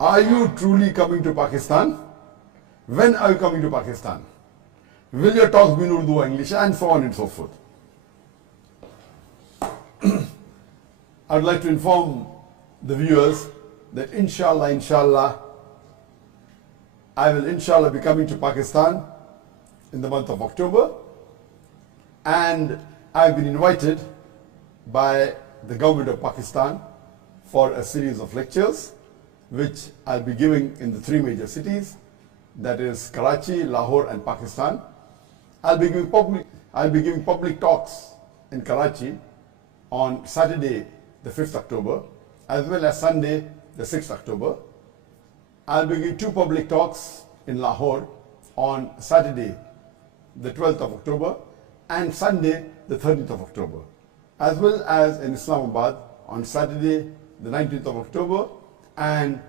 Are you truly coming to Pakistan? When are you coming to Pakistan? Will your talks be in Urdu or English? And so on and so forth. I would like to inform the viewers that inshallah, I will inshallah be coming to Pakistan in the month of October, and I've been invited by the government of Pakistan for a series of lectures which I'll be giving in the three major cities, that is Karachi, Lahore and Pakistan. I'll be giving public talks in Karachi on Saturday the 5th October as well as Sunday the 6th October. I'll be giving two public talks in Lahore on Saturday the 12th of October and Sunday the 13th of October, as well as in Islamabad on Saturday the 19th of October and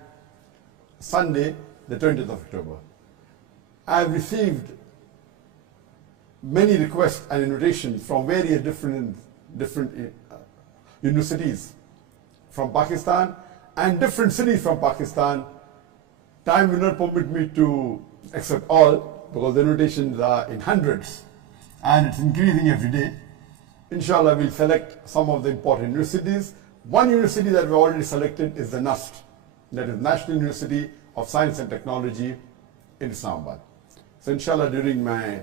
Sunday the 20th of October. I have received many requests and invitations from various different universities from Pakistan and different cities from Pakistan. Time will not permit me to accept all because the invitations are in hundreds and it's increasing every day. Inshallah, we'll select some of the important universities. One university that we already selected is the NUST, that is National University of Science and Technology in Islamabad. So inshallah, during my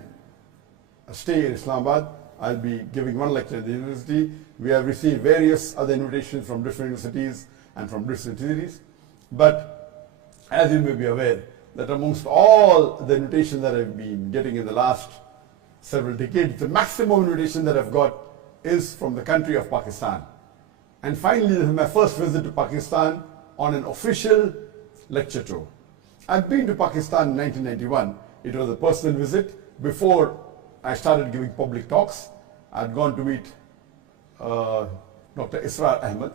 stay in Islamabad, I'll be giving one lecture at the university. We have received various other invitations from different universities and from different cities. But as you may be aware, that amongst all the invitations that I've been getting in the last several decades, the maximum invitation that I've got is from the country of Pakistan. And finally, this is my first visit to Pakistan on an official lecture tour. I've been to Pakistan in 1991. It was a personal visit. Before I started giving public talks, I'd gone to meet Dr. Israr Ahmed.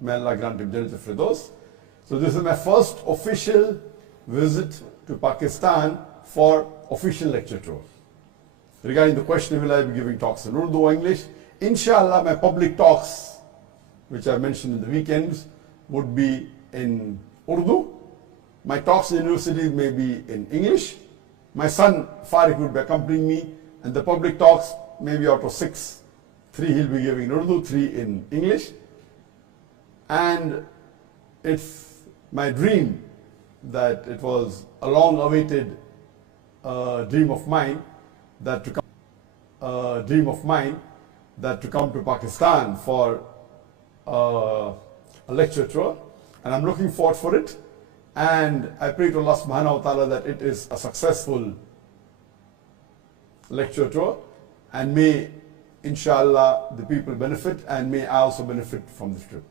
May Allah grant him Jannat al-Firdaus. So this is my first official visit to Pakistan for official lecture tour. Regarding the question, will I be giving talks in Urdu or English? Inshallah, my public talks, which I mentioned in the weekends, would be in Urdu. My talks in universities may be in English. My son Farid would be accompanying me, and the public talks, maybe out of 6, 3 he'll be giving in Urdu, 3 in English. And it's my dream that it was a long-awaited dream of mine that to come to Pakistan for a lecture tour, and I'm looking forward for it. And I pray to Allah subhanahu wa ta'ala that it is a successful lecture tour, and may inshallah the people benefit, and may I also benefit from this trip.